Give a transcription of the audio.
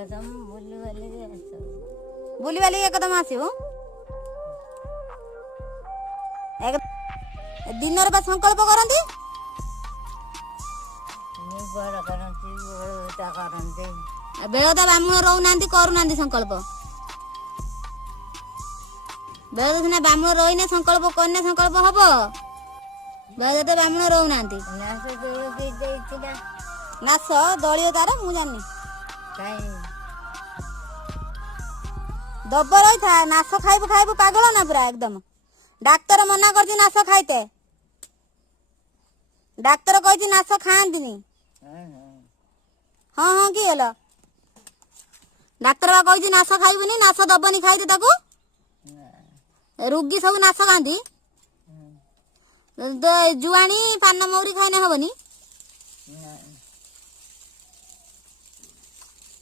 एकदम बुली वाली एकदम आसो दिन संकल्प करती बेलदा ब्राह्मण रोना करूना संकल्प बेलदा सीना ब्राह्मण रोने संकल्प करने संकल्प हम बेलदा ब्राह्मण रोना नाश दलियो तार मु जानी दब रही था नाश खाइबू खाइबू पागल ना पूरा एकदम डाक्तर मना कर नाश खाइते डाक्तर कही नाश खाआंती हाँ हाँ कि हेल डाक्तर बा कही नाश खाइबुनी नाश दबनी खाइते ताकू रुगी सब नाश खाती जुआणी पान मौरी खाइने हबनी